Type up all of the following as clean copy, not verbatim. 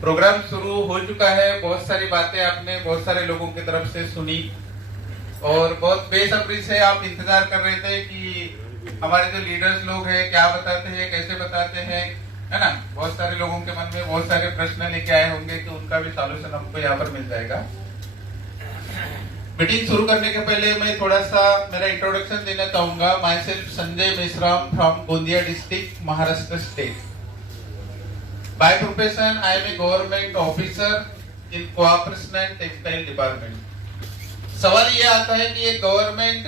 Programme शुरू हो चुका है। बहुत सारी बातें आपने बहुत सारे लोगों की तरफ से सुनी और बहुत बेसब्री से आप इंतजार कर रहे थे कि हमारे जो लीडर्स लोग हैं क्या बताते हैं, कैसे बताते हैं, है ना। बहुत सारे लोगों के मन में बहुत सारे प्रश्न लेके आए होंगे कि उनका भी सॉल्यूशन हमको यहाँ पर मिल जाएगा। मीटिंग शुरू करने के पहले मैं थोड़ा सा मेरा इंट्रोडक्शन देना चाहूंगा। Myself Sanjay Meshram from Gondia district, Maharashtra state. By profession I am a government officer in cooperation and textile department. सवाल ये आता है कि एक गवर्नमेंट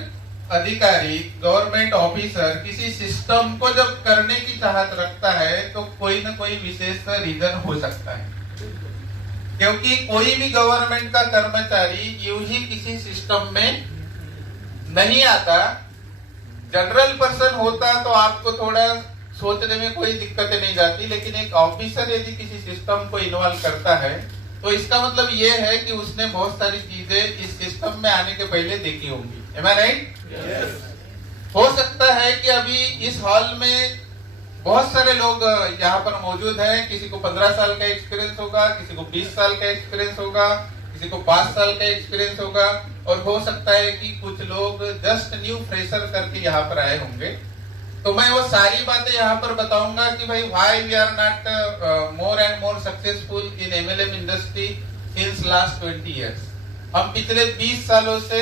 अधिकारी, गवर्नमेंट ऑफिसर किसी सिस्टम को जब करने की चाहत रखता है तो कोई ना कोई विशेष रीजन हो सकता है, क्योंकि कोई भी गवर्नमेंट का कर्मचारी यूं ही किसी सिस्टम में नहीं आता। जनरल पर्सन होता तो आपको थोड़ा सोचने में कोई दिक्कतें नहीं जाती, लेकिन एक ऑफिसर यदि किसी सिस्टम को इन्वॉल्व करता है तो इसका मतलब ये है कि उसने बहुत सारी चीजें इस सिस्टम में आने के पहले देखी होंगी। Am I right? Yes. हो सकता है कि अभी इस हॉल में बहुत सारे लोग यहाँ पर मौजूद हैं। किसी को 15 साल का एक्सपीरियंस होगा, किसी को 20 साल का एक्सपीरियंस होगा, किसी को 5 साल का एक्सपीरियंस होगा, और हो सकता है कि कुछ लोग जस्ट न्यू फ्रेशर करके यहाँ पर आए होंगे। तो मैं वो सारी बातें यहाँ पर बताऊंगा कि भाई why we are not more and more successful in MLM industry since last 20 years. हम पिछले 20 सालों से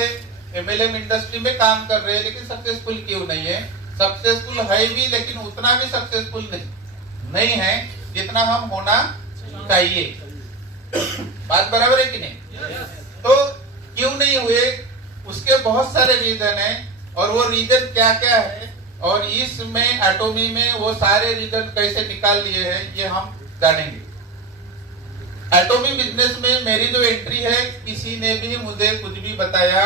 एमएलएम इंडस्ट्री में काम कर रहे हैं, लेकिन सक्सेसफुल क्यों नहीं है? सक्सेसफुल है भी, लेकिन उतना भी सक्सेसफुल नहीं है जितना हम होना चाहिए। बात बराबर है कि नहीं? तो क्यों नहीं हुए, उसके बहुत सारे रीजन हैं, और वो रीजन क्या क्या है और इसमें एटोमी में वो सारे रीजन कैसे निकाल लिए हैं ये हम जानेंगे। एटोमी बिजनेस में मेरी जो एंट्री है, किसी ने भी मुझे कुछ भी बताया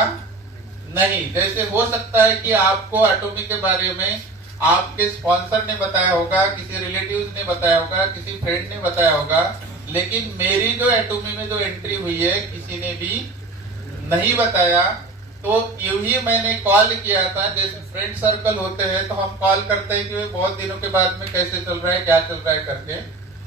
नहीं। जैसे हो सकता है कि आपको एटोमी के बारे में आपके स्पॉन्सर ने बताया होगा, किसी रिलेटिव्स ने बताया होगा, किसी फ्रेंड ने बताया होगा, लेकिन मेरी जो एटोमी में जो एंट्री हुई है किसी ने भी नहीं बताया। तो यूं ही मैंने कॉल किया था, जैसे फ्रेंड सर्कल होते हैं तो हम कॉल करते हैं कि वे बहुत दिनों के बाद में कैसे चल रहा है, क्या चल रहा है करके।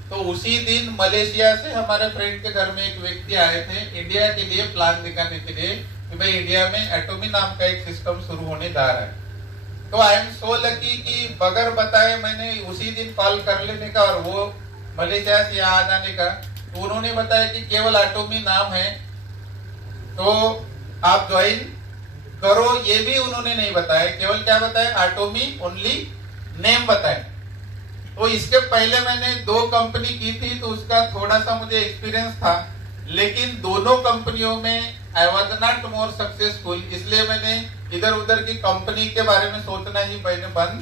तो उसी दिन मलेशिया से हमारे फ्रेंड के घर में एक व्यक्ति आए थे इंडिया के लिए प्लान दिखाने के लिए कि भाई इंडिया में एटोमी नाम का एक सिस्टम शुरू होने जा रहा है। तो आई एम सो लकी कि बगैर बताए मैंने उसी दिन कॉल कर लेने का और वो मलेशिया से यहाँ आ जाने का। तो उन्होंने बताया कि केवल एटोमी नाम है, तो आप ज्वाइन करो। ये भी उन्होंने नहीं बताया, केवल क्या बताया, एटोमी ओनली नेम बताया। तो इसके पहले मैंने 2 कंपनी की थी तो उसका थोड़ा सा मुझे एक्सपीरियंस था, लेकिन दोनों कंपनियों में I was not more successful. इसलिए मैंने इधर उधर की कंपनी के बारे में सोचना ही मैंने बंद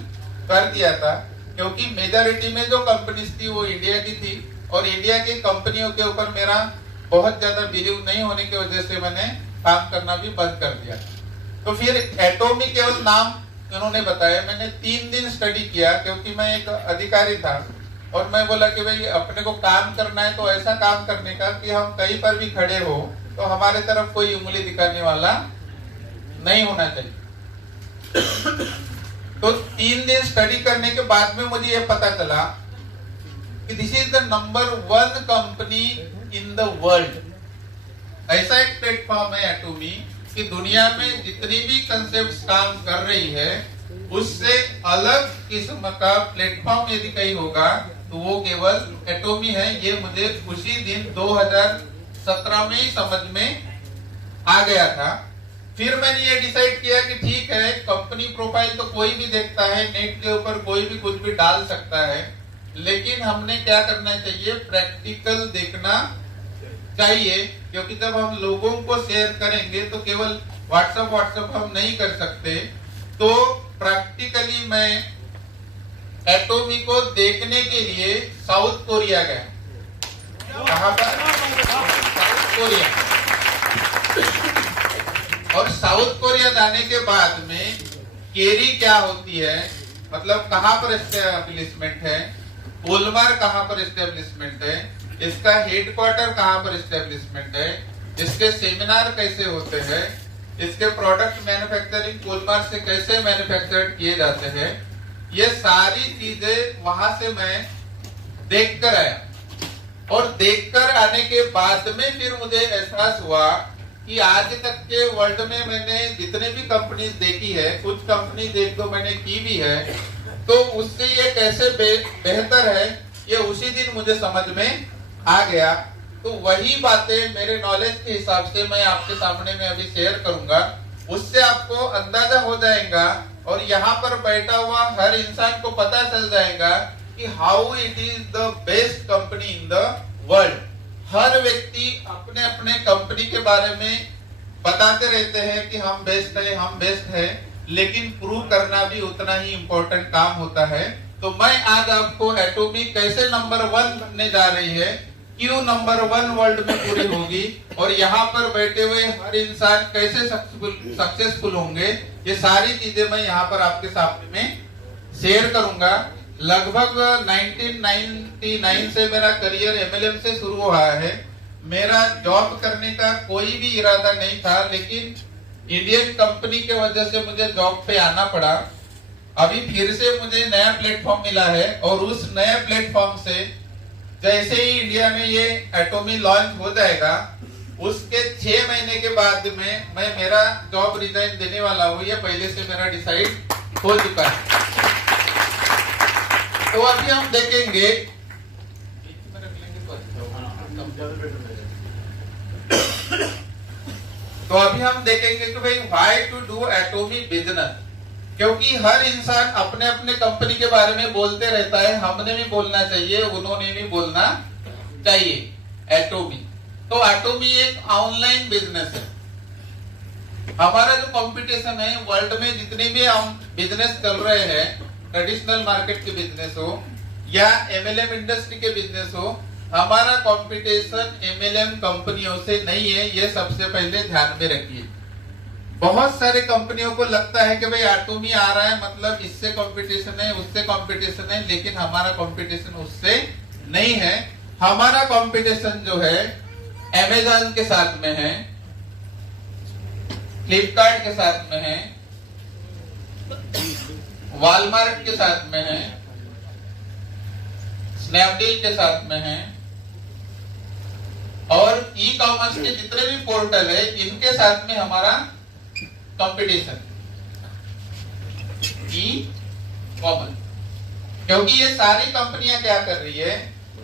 कर दिया था, क्योंकि मेजॉरिटी में जो कंपनीज थी वो इंडिया की थी, और इंडिया की कंपनियों के ऊपर मेरा बहुत ज्यादा बिलीव नहीं होने की वजह से मैंने काम करना भी बंद कर दिया। तो फिर एटोमी केवल नाम उन्होंने बताया। मैंने 3 दिन स्टडी किया, क्योंकि मैं एक अधिकारी था और मैं बोला कि भाई अपने को काम करना है तो ऐसा काम करने का कि हम कहीं पर भी खड़े हो तो हमारे तरफ कोई उंगली दिखाने वाला नहीं होना चाहिए। तो 3 दिन स्टडी करने के बाद में मुझे ये पता चला कि this is the number 1 company in the world. ऐसा एक प्लेटफॉर्म है एटोमी कि दुनिया में जितनी भी कंसेप्ट काम कर रही है उससे अलग किस्म का प्लेटफॉर्म यदि कहीं होगा तो वो केवल एटोमी है। ये मुझे उसी दिन 2017 में ही समझ में आ गया था। फिर मैंने ये डिसाइड किया कि ठीक है, कंपनी प्रोफाइल तो कोई भी देखता है, नेट के ऊपर कोई भी कुछ भी डाल सकता है, लेकिन हमने क्या करना चाहिए, प्रैक्टिकल देखना चाहिए। क्योंकि जब हम लोगों को शेयर करेंगे तो केवल व्हाट्सएप हम नहीं कर सकते। तो प्रैक्टिकली मैं एटोमी को देखने के लिए साउथ कोरिया गया। कहां पर? South Korea. और साउथ कोरिया जाने के बाद में केरी क्या होती है, मतलब कहां पर एस्टेब्लिशमेंट है, कोलमार कहां पर एस्टेब्लिशमेंट है, इसका हेडक्वार्टर कहां पर एस्टेब्लिशमेंट है, इसके सेमिनार कैसे होते हैं, इसके प्रोडक्ट मैन्युफैक्चरिंग कोलमार से कैसे मैन्युफैक्चर किए जाते हैं, ये सारी चीजें वहां से मैं देखकर आया, और देखकर आने के बाद में फिर मुझे एहसास हुआ कि आज तक के वर्ल्ड में मैंने जितने भी कंपनीज देखी है, कुछ कंपनीज एक दो मैंने की भी है, तो उससे ये कैसे बेहतर है, ये उसी दिन मुझे समझ में आ गया। तो वही बातें मेरे नॉलेज के हिसाब से मैं आपके सामने में अभी शेयर करूंगा, उससे आपको अंदाजा हो जाएगा और यहाँ पर बैठा हुआ हर इंसान को पता चल जाएगा कि how it is the best company in the world. हर व्यक्ति अपने अपने कंपनी के बारे में बताते रहते हैं कि हम बेस्ट है, हम बेस्ट है, लेकिन प्रूव करना भी उतना ही इम्पोर्टेंट काम होता है। तो मैं आज आपको एटोमी कैसे नंबर 1 बनने जा रही है, क्यों नंबर 1 वर्ल्ड में पूरी होगी, और यहाँ पर बैठे हुए हर इंसान कैसे सक्सेसफुल होंगे, ये सारी चीजें मैं यहाँ पर आपके सामने में शेयर करूंगा। लगभग 1999 से मेरा करियर एमएलएम से शुरू हुआ है। मेरा जॉब करने का कोई भी इरादा नहीं था, लेकिन इंडियन कंपनी के वजह से मुझे जॉब पे आना पड़ा। अभी फिर से मुझे नया प्लेटफॉर्म मिला है, और उस नए प्लेटफॉर्म से जैसे ही इंडिया में ये एटोमी लॉन्च हो जाएगा, उसके 6 महीने के बाद में मैं मेरा जॉब रिजाइन देने वाला हूँ। ये पहले से मेरा डिसाइड हो चुका है। तो अभी हम देखेंगे कि भाई why to do Atomy business, क्योंकि हर इंसान अपने अपने कंपनी के बारे में बोलते रहता है, हमने भी बोलना चाहिए, उन्होंने भी बोलना चाहिए। एटोमी तो एटोमी एक ऑनलाइन बिजनेस है। हमारा जो कंपटीशन है वर्ल्ड में, जितने भी हम बिजनेस चल रहे हैं, ट्रेडिशनल मार्केट के बिजनेस हो या एमएलएम इंडस्ट्री के बिजनेस हो, हमारा कंपटीशन एमएलएम कंपनियों से नहीं है। ये सबसे पहले ध्यान में रखिए। बहुत सारे कंपनियों को लगता है कि भाई एटोमी आ रहा है मतलब इससे कंपटीशन है, उससे कंपटीशन है, लेकिन हमारा कंपटीशन उससे नहीं है। हमारा कंपटीशन जो है अमेज़न के साथ में है, फ्लिपकार्ट के साथ में है, वॉलमार्ट के साथ में है, स्नैपडील के साथ में है, और ई कॉमर्स के जितने भी पोर्टल है इनके साथ में हमारा कंपटीशन ई कॉमर्स। क्योंकि ये सारी कंपनियां क्या कर रही है,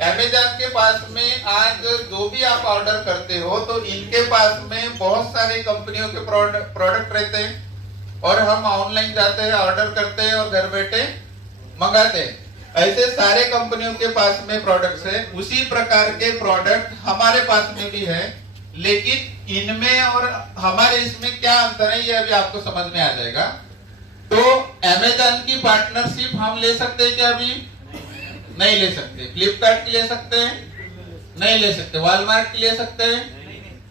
अमेज़न के पास में आज जो भी आप ऑर्डर करते हो तो इनके पास में बहुत सारे कंपनियों के प्रोडक्ट रहते हैं, और हम ऑनलाइन जाते हैं, ऑर्डर करते हैं और घर बैठे मंगाते हैं। ऐसे सारे कंपनियों के पास में प्रोडक्ट्स है। उसी प्रकार के प्रोडक्ट हमारे पास में भी है, लेकिन इनमें और हमारे इसमें क्या अंतर है ये अभी आपको समझ में आ जाएगा। तो अमेज़न की पार्टनरशिप हम ले सकते हैं क्या? अभी नहीं ले सकते। फ्लिपकार्ट की ले सकते हैं? नहीं ले सकते। वॉलमार्ट की ले सकते हैं?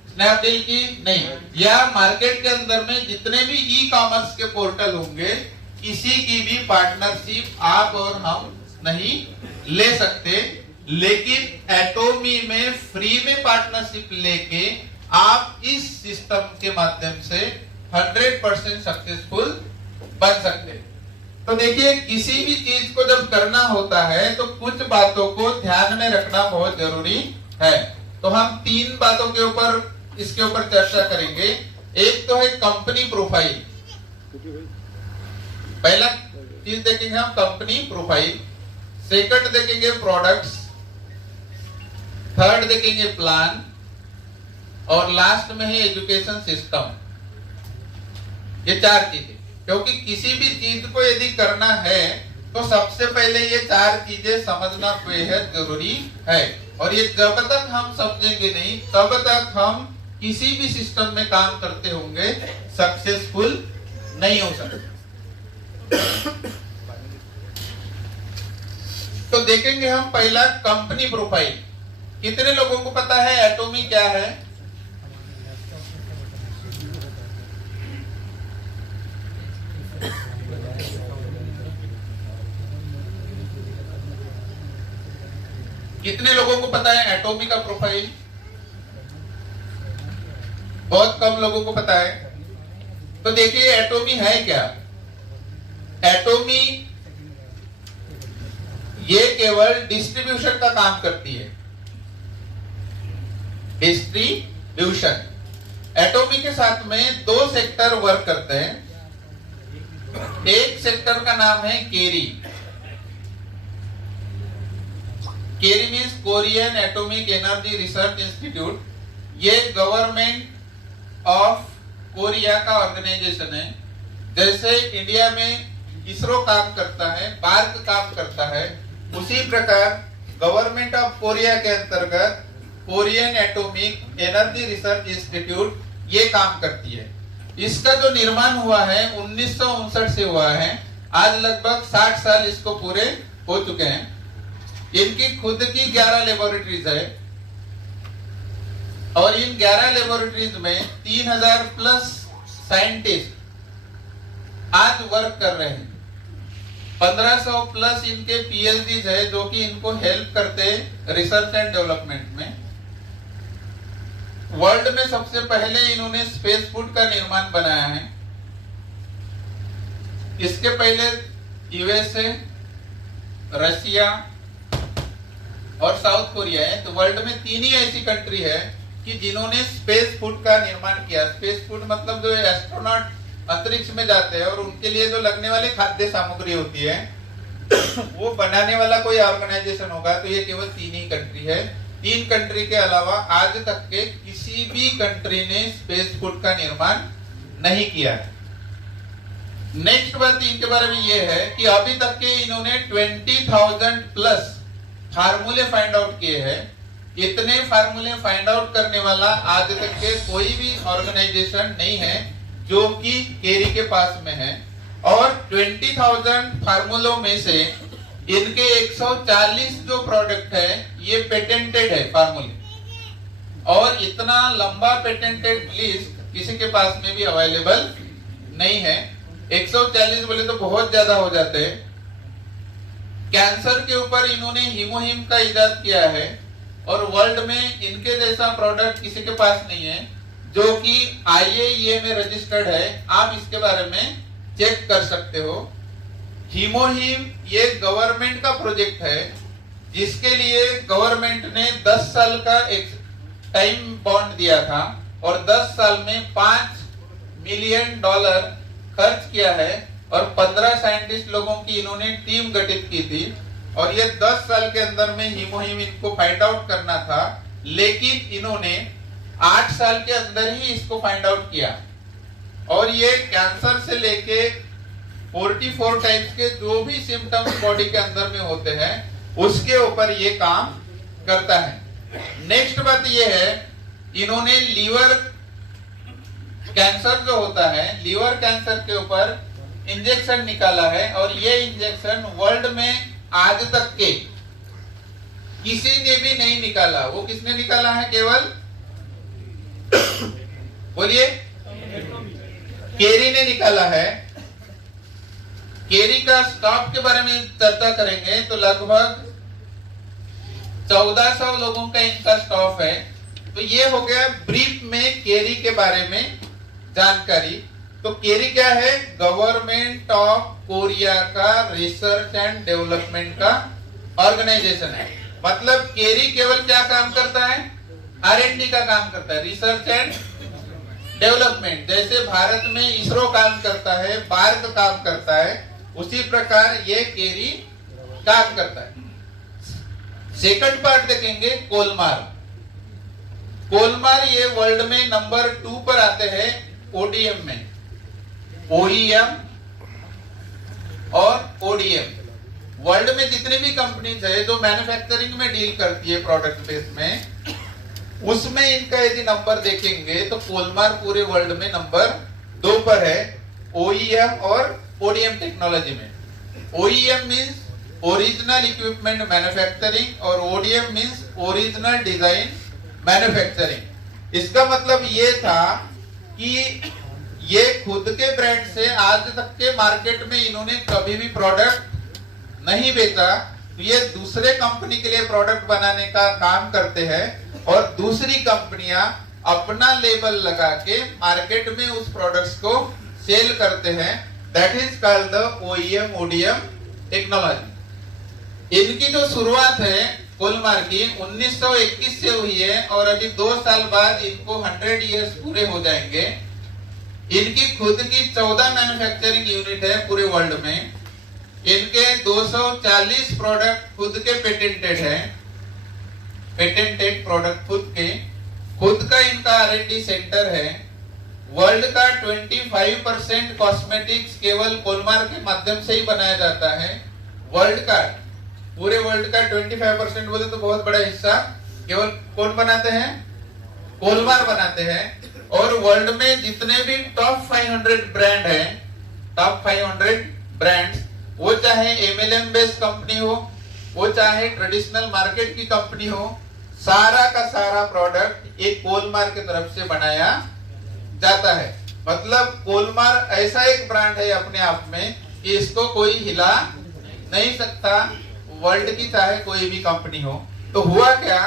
स्नैपडील की नहीं। या मार्केट के अंदर में जितने भी ई कॉमर्स के पोर्टल होंगे, किसी की भी पार्टनरशिप आप और हम नहीं ले सकते। लेकिन एटोमी में फ्री में पार्टनरशिप लेके आप इस सिस्टम के माध्यम से 100% सक्सेसफुल बन सकते हैं। तो देखिए, किसी भी चीज को जब करना होता है तो कुछ बातों को ध्यान में रखना बहुत जरूरी है। तो हम 3 बातों के ऊपर इसके ऊपर चर्चा करेंगे। एक तो है कंपनी प्रोफाइल। पहला चीज देखेंगे हम कंपनी प्रोफाइल, सेकंड देखेंगे प्रोडक्ट्स, थर्ड देखेंगे प्लान, और लास्ट में है एजुकेशन सिस्टम। ये 4 चीजें, क्योंकि किसी भी चीज को यदि करना है तो सबसे पहले ये 4 चीजें समझना बेहद जरूरी है। और ये जब तक हम समझेंगे नहीं तब तक हम किसी भी सिस्टम में काम करते होंगे सक्सेसफुल नहीं हो सकते। तो देखेंगे हम पहला कंपनी प्रोफाइल। कितने लोगों को पता है एटोमी क्या है? कितने लोगों को पता है एटोमी का प्रोफाइल? बहुत कम लोगों को पता है। तो देखिए एटोमी है क्या। एटोमी ये केवल डिस्ट्रीब्यूशन का काम करती है, डिस्ट्रीब्यूशन। एटॉमी के साथ में दो सेक्टर वर्क करते हैं। एक सेक्टर का नाम है KAERI. KAERI means Korean atomic energy research institute. ये गवर्नमेंट ऑफ कोरिया का ऑर्गेनाइजेशन है। जैसे इंडिया में इसरो काम करता है, पार्क काम करता है, उसी प्रकार गवर्नमेंट ऑफ कोरिया के अंतर्गत Korean atomic energy research institute ये काम करती है। इसका जो निर्माण हुआ है 1959 से हुआ है। आज लगभग 60 साल इसको पूरे हो चुके हैं। इनकी खुद की 11 लेबोरेटरीज है और इन 11 लेबोरेटरीज में 3000 प्लस साइंटिस्ट आज वर्क कर रहे हैं। 1500 प्लस इनके पीएचडी है जो कि इनको हेल्प करते हैं रिसर्च एंड डेवलपमेंट में। वर्ल्ड में सबसे पहले इन्होंने स्पेस फूड का निर्माण बनाया है। इसके पहले यूएसए, रशिया और साउथ कोरिया है। तो वर्ल्ड में 3 ही ऐसी कंट्री है कि जिन्होंने स्पेस फूड का निर्माण किया। स्पेस फूड मतलब जो एस्ट्रोनॉट अंतरिक्ष में जाते हैं और उनके लिए जो लगने वाली खाद्य सामग्री होती है वो बनाने वाला कोई ऑर्गेनाइजेशन होगा तो ये केवल 3 ही कंट्री है। 3 कंट्री के अलावा आज तक के किसी भी कंट्री ने स्पेस फूड का निर्माण नहीं किया है। नेक्स्ट बात इनके बारे में ये है कि अभी तक के इन्होंने 20,000 प्लस फार्मूले फाइंड आउट किए हैं। इतने फार्मूले फाइंड आउट करने वाला आज तक के कोई भी ऑर्गेनाइजेशन नहीं है जो कि केरी के पास में है। और 20,000 फार्मूलों में से इनके 140 जो प्रोडक्ट है ये पेटेंटेड है फार्मूले। और इतना लंबा पेटेंटेड लिस्ट किसी के पास में भी अवेलेबल नहीं है। 140 बोले तो बहुत ज्यादा हो जाते हैं। कैंसर के ऊपर इन्होंने हीमोहिम का इजाद किया है और वर्ल्ड में इनके जैसा प्रोडक्ट किसी के पास नहीं है जो कि IAEA में रजिस्टर्ड है। आप इसके बारे में चेक कर सकते हो। हीमोहिम ये गवर्नमेंट का प्रोजेक्ट है जिसके लिए गवर्नमेंट ने 10 साल का एक टाइम बॉन्ड दिया था और 10 साल में $5 मिलियन खर्च किया है और 15 साइंटिस्ट लोगों की इन्होंने टीम गठित की थी और ये 10 साल के अंदर में हीमोहिम इनको फाइंड आउट करना था। लेकिन इन्होंने 8 साल के अंदर ही इसको फाइंड आउट किया और ये कैंसर से लेके 44 टाइप्स के जो भी सिम्टम्स बॉडी के अंदर में होते हैं उसके ऊपर ये काम करता है। नेक्स्ट बात ये है इन्होंने लीवर कैंसर जो होता है लीवर कैंसर के ऊपर इंजेक्शन निकाला है और ये इंजेक्शन वर्ल्ड में आज तक के किसी ने भी नहीं निकाला। वो किसने निकाला है? केवल बोलिए, केरी ने निकाला है। केरी का स्टॉक के बारे में चर्चा करेंगे तो लगभग 1400 लोगों का इनका स्टॉक है। तो ये हो गया ब्रीफ में केरी के बारे में जानकारी। तो केरी क्या है? गवर्नमेंट ऑफ कोरिया का रिसर्च एंड डेवलपमेंट का ऑर्गेनाइजेशन है। मतलब केरी केवल क्या काम करता है? R&D का काम करता है, रिसर्च एंड डेवलपमेंट। जैसे भारत में इसरो काम करता है, पार्क काम करता है, उसी प्रकार ये केरी काम करता है। सेकंड पार्ट देखेंगे कोलमार। कोलमार ये वर्ल्ड में नंबर 2 पर आते हैं ODM में। OEM और ODM वर्ल्ड में जितनी भी कंपनीज है जो मैन्युफैक्चरिंग में डील करती है प्रोडक्ट बेस में, उसमें इनका यदि नंबर देखेंगे तो कोलमार पूरे वर्ल्ड में नंबर 2 पर है OEM और ODM टेक्नोलॉजी में। OEM means original equipment manufacturing और ODM means original design manufacturing. इसका मतलब ये था कि ये खुद के ब्रांड से आज तक के मार्केट में इन्होंने कभी भी प्रोडक्ट नहीं बेचा। तो ये दूसरे कंपनी के लिए प्रोडक्ट बनाने का काम करते हैं और दूसरी कंपनियां अपना लेबल लगा के मार्केट में उस प्रोडक्ट्स को सेल करते हैं। That is called the OEM ODM technology. इनकी जो शुरुआत है कोलमार की 1921 से हुई है और अभी 2 साल बाद इनको 100 इयर्स पूरे हो जाएंगे। इनकी खुद की 14 मैन्युफैक्चरिंग यूनिट है पूरे वर्ल्ड में। इनके 240 प्रोडक्ट खुद के पेटेंटेड है, पेटेंटेड प्रोडक्ट खुद का इनका R&D सेंटर है। वर्ल्ड का 25% कॉस्मेटिक्स केवल कोलमार के माध्यम से ही बनाया जाता है। वर्ल्ड का, पूरे वर्ल्ड का 25% बोले तो बहुत बड़ा हिस्सा केवल कौन बनाते हैं? कोलमार बनाते हैं। और वर्ल्ड में जितने भी टॉप 500 ब्रांड हैं, टॉप 500 ब्रांड्स, वो चाहे MLM बेस्ड कंपनी हो, वो चाहे ट्रेडिशनल मार्केट की कंपनी हो, सारा का सारा प्रोडक्ट एक कोलमार की तरफ से बनाया जाता है। मतलब कोलमार ऐसा एक ब्रांड है अपने आप में कि इसको कोई हिला नहीं सकता, वर्ल्ड की चाहे कोई भी कंपनी हो। तो हुआ क्या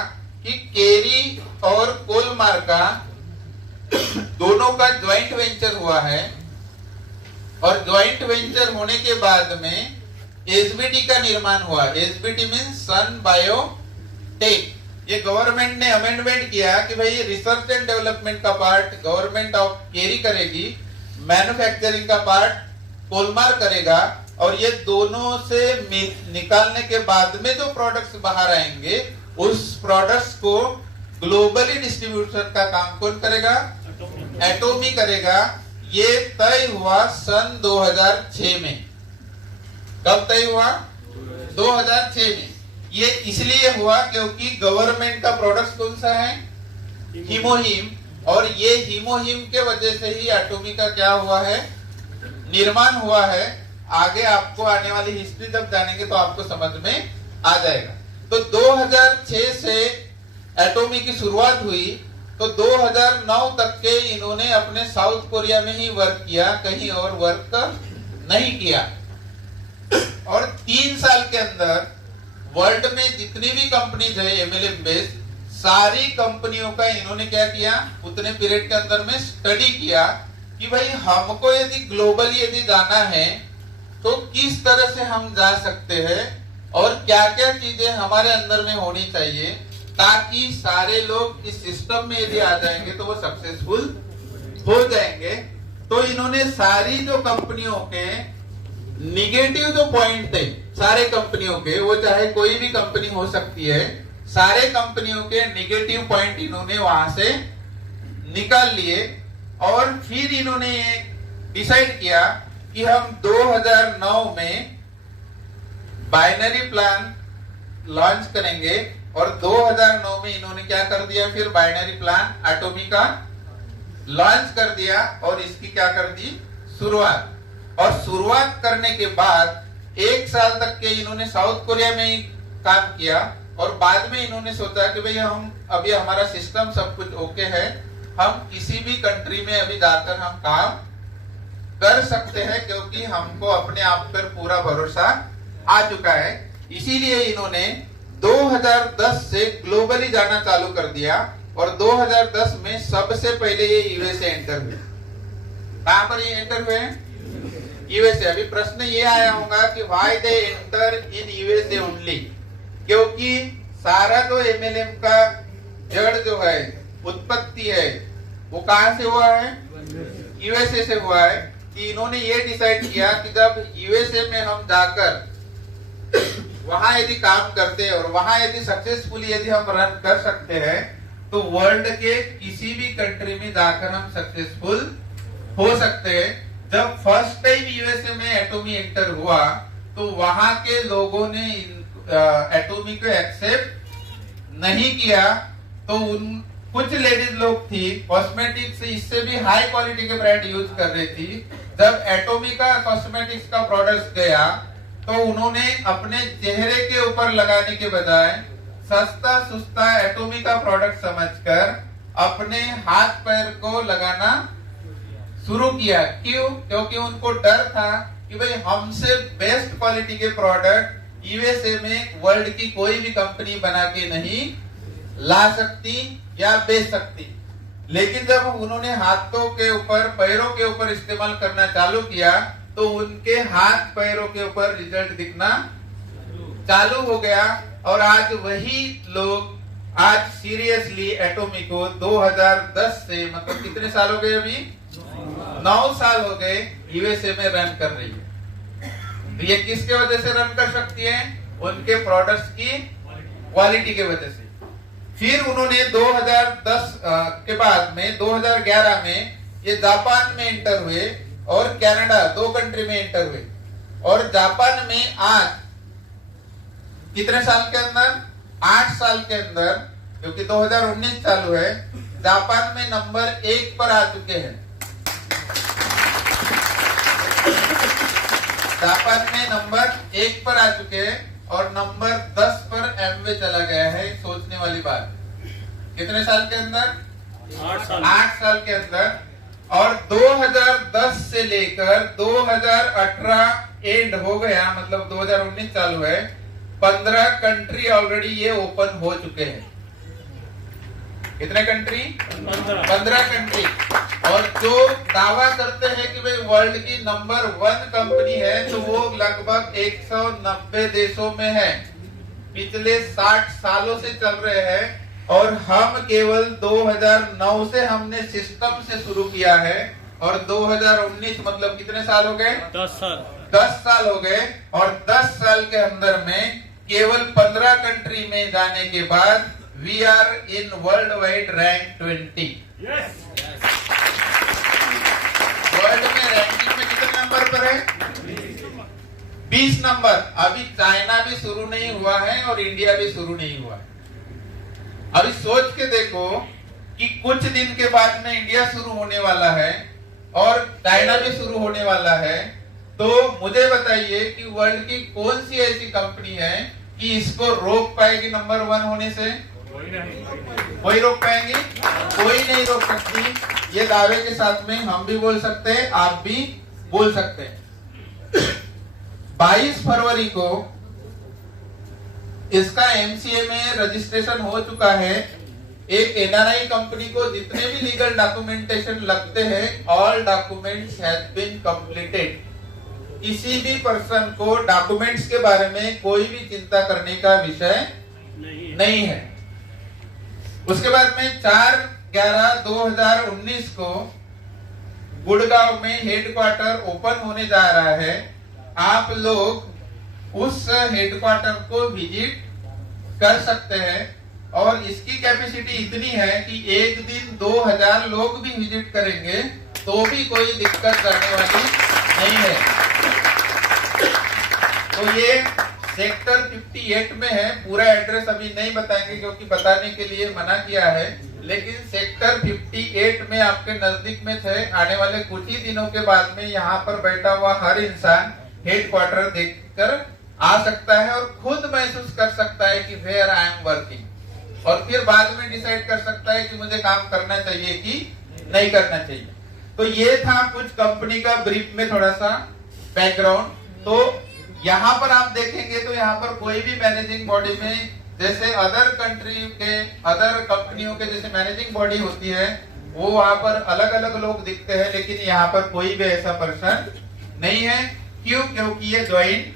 कि केरी और कोलमार का दोनों का ज्वाइंट वेंचर हुआ है और ज्वाइंट वेंचर होने के बाद में SBT का निर्माण हुआ। SBT मीन्स सन बायोटेक। ये गवर्नमेंट ने अमेंडमेंट किया कि भाई रिसर्च एंड डेवलपमेंट का पार्ट गवर्नमेंट ऑफ केरी करेगी, मैन्युफैक्चरिंग का पार्ट कोलमार करेगा, और ये दोनों से निकालने के बाद में जो प्रोडक्ट्स बाहर आएंगे उस प्रोडक्ट्स को ग्लोबली डिस्ट्रीब्यूशन का काम कौन करेगा? एटोमी करेगा। ये तय हुआ सन 2006 में। कब तय हुआ? 2006 में। ये इसलिए हुआ क्योंकि गवर्नमेंट का प्रोडक्ट कौन सा है? हीमोहीम, और ये हीमोहीम के वजह से ही एटोमी का क्या हुआ है? निर्माण हुआ है। आगे आपको आने वाली हिस्ट्री जब जानेंगे तो आपको समझ में आ जाएगा। तो 2006 से एटोमी की शुरुआत हुई, तो 2009 तक के इन्होंने अपने साउथ कोरिया में ही वर्क किया, कहीं और वर्क नहीं किया। और 3 साल के अंदर वर्ल्ड में जितनी भी कंपनीज है MLM बेस्ड, सारी कंपनियों का इन्होंने क्या किया? उतने पीरियड के अंदर में स्टडी किया कि भाई हमको यदि ग्लोबली यदि जाना है तो किस तरह से हम जा सकते हैं और क्या क्या चीजें हमारे अंदर में होनी चाहिए ताकि सारे लोग इस सिस्टम में यदि आ जाएंगे तो वो सक्सेसफुल हो जाएंगे। तो इन्होंने सारी जो कंपनियों के निगेटिव जो पॉइंट थे सारे कंपनियों के, वो चाहे कोई भी कंपनी हो सकती है, सारे कंपनियों के निगेटिव पॉइंट इन्होंने वहां से निकाल लिए और फिर इन्होंने ये डिसाइड किया कि हम 2009 में बाइनरी प्लान लॉन्च करेंगे। और 2009 में इन्होंने क्या कर दिया? फिर बाइनरी प्लान एटोमी का लॉन्च कर दिया और इसकी क्या कर दी? शुरुआत। और शुरुआत करने के बाद 1 साल तक के इन्होंने साउथ कोरिया में ही काम किया और बाद में इन्होंने सोचा कि भाई हम अभी हमारा सिस्टम सब कुछ ओके है, हम किसी भी कंट्री में अभी जाकर हम काम कर सकते हैं क्योंकि हमको अपने आप पर पूरा भरोसा आ चुका है। इसीलिए इन्होंने 2010 से ग्लोबली जाना चालू कर दिया और 2010 में सबसे पहले ये यूएसए एंटर हुए। कहां पर ये एंटर हुए? यूएसए। अभी प्रश्न ये आया होगा कि why they enter in USA only, क्योंकि सारा जो MLM का जड़ जो है, उत्पत्ति है, वो कहां से हुआ है? यूएसए से हुआ है। कि इन्होंने ये डिसाइड किया कि जब यूएसए में हम जाकर वहां यदि काम करते हैं और वहां यदि सक्सेसफुली यदि हम रन कर सकते हैं तो वर्ल्ड के किसी भी कंट्री में जाकर हम सक्सेसफुल हो सकते हैं। जब फर्स्ट टाइम यूएसए में एटोमी एंटर हुआ तो वहां के लोगों ने एटोमी को एक्सेप्ट नहीं किया। तो उन कुछ लेडीज लोग थी कॉस्मेटिक्स इससे भी हाई क्वालिटी के ब्रांड यूज कर रही थी। जब एटोमी का कॉस्मेटिक्स का प्रोडक्ट गया तो उन्होंने अपने चेहरे के ऊपर लगाने के बजाय सस्ता सुस्ता एटोमी का प्रोडक्ट समझकर अपने हाथ पैर को लगाना शुरू किया। क्यों? क्योंकि उनको डर था कि भाई हमसे बेस्ट क्वालिटी के प्रोडक्ट यूएसए में वर्ल्ड की कोई भी कंपनी बना के नहीं ला सकती या बेच सकती। लेकिन जब उन्होंने हाथों के ऊपर पैरों के ऊपर इस्तेमाल करना चालू किया तो उनके हाथ पैरों के ऊपर रिजल्ट दिखना चालू हो गया और आज वही लोग आज सीरियसली एटोमी को 2010 से मतलब कितने साल हो गए अभी 9 साल हो गए यूएसए में रन कर रही है। तो ये किसके वजह से रन कर सकती है? उनके प्रोडक्ट्स की क्वालिटी के वजह से। फिर उन्होंने 2010 के बाद में 2011 में ये जापान में एंटर हुए और कनाडा 2 कंट्री में एंटर हुए और जापान में आज कितने साल के अंदर 8 साल के अंदर, क्योंकि 2019 चालू है, जापान में नंबर 1 पर आ चुके हैं। जापान में नंबर 1 पर आ चुके हैं और नंबर 10 पर एमवे चला गया है। सोचने वाली बात। कितने साल के अंदर 8 साल के अंदर। और 2010 से लेकर 2018 एंड हो गया, मतलब 2019 चालू है, 15 कंट्री ऑलरेडी ये ओपन हो चुके हैं। कितने कंट्री? 15 कंट्री। और जो दावा करते हैं कि भाई वर्ल्ड की नंबर 1 कंपनी है, तो वो लगभग 190 देशों में है। पिछले 60 सालों से चल रहे हैं और हम केवल 2009 से हमने सिस्टम से शुरू किया है और 2019 मतलब कितने साल हो गए? 10 साल हो गए। और 10 साल के अंदर में केवल 15 कंट्री में जाने के बाद we are in world wide rank 20। World में रैंकिंग में कितने नंबर पर है? 20 नंबर। अभी चाइना भी शुरू नहीं हुआ है और इंडिया भी शुरू नहीं हुआ है। अभी सोच के देखो कि कुछ दिन के बाद में इंडिया शुरू होने वाला है और चाइना भी शुरू होने वाला है। तो मुझे बताइए कि वर्ल्ड की कौन सी ऐसी कंपनी है कि इसको रोक पाएगी नंबर 1 होने से? कोई रोक पाएंगे? कोई नहीं रोक सकती। ये दावे के साथ में हम भी बोल सकते हैं, आप भी बोल सकते हैं। 22 फरवरी को इसका एमसीए में रजिस्ट्रेशन हो चुका है। एक एनआरआई कंपनी को जितने भी लीगल डॉक्यूमेंटेशन लगते हैं, all documents has been completed. किसी भी पर्सन को डॉक्यूमेंट्स के बारे में कोई भी चिंता करने का विषय नहीं है। उसके बाद में 4/11/2019 को गुड़गांव में हेडक्वार्टर ओपन होने जा रहा है। आप लोग उस हेडक्वार्टर को विजिट कर सकते हैं और इसकी कैपेसिटी इतनी है कि एक दिन 2000 लोग भी विजिट करेंगे तो भी कोई दिक्कत करने वाली नहीं है। तो ये सेक्टर 58 में है। पूरा एड्रेस अभी नहीं बताएंगे क्योंकि बताने के लिए मना किया है, लेकिन सेक्टर 58 में आपके नजदीक में थे। आने वाले कुछ ही दिनों के बाद में यहाँ पर बैठा हुआ हर इंसान हेडक्वार्टर देखकर आ सकता है और खुद महसूस कर सकता है कि वेयर आई एम वर्किंग, और फिर बाद में डिसाइड कर सकता है कि मुझे काम करना चाहिए कि नहीं करना चाहिए। तो ये था कुछ कंपनी का ब्रीफ में थोड़ा सा बैकग्राउंड। तो यहाँ पर आप देखेंगे तो यहाँ पर कोई भी मैनेजिंग बॉडी में जैसे अदर कंट्री के अदर कंपनियों के जैसे मैनेजिंग बॉडी होती है, वो वहां पर अलग अलग लोग दिखते हैं, लेकिन यहाँ पर कोई भी ऐसा पर्सन नहीं है। क्यों? क्योंकि ये ज्वाइंट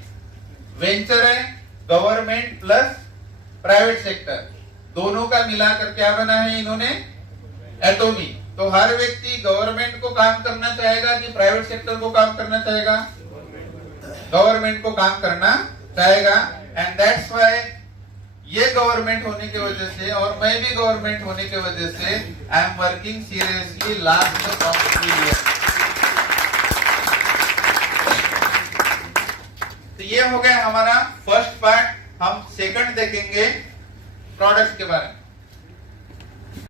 वेंचर है, गवर्नमेंट प्लस प्राइवेट सेक्टर दोनों का मिलाकर क्या बना है इन्होंने? एटोमी। तो हर व्यक्ति गवर्नमेंट को काम करना चाहेगा कि प्राइवेट सेक्टर को काम करना चाहेगा? गवर्नमेंट को काम करना चाहेगा। एंड दैट्स व्हाई ये गवर्नमेंट होने की वजह से और मैं भी गवर्नमेंट होने की वजह से I am working seriously last 3 years। तो ये हो गया हमारा फर्स्ट पार्ट। हम सेकंड देखेंगे प्रोडक्ट्स के बारे में।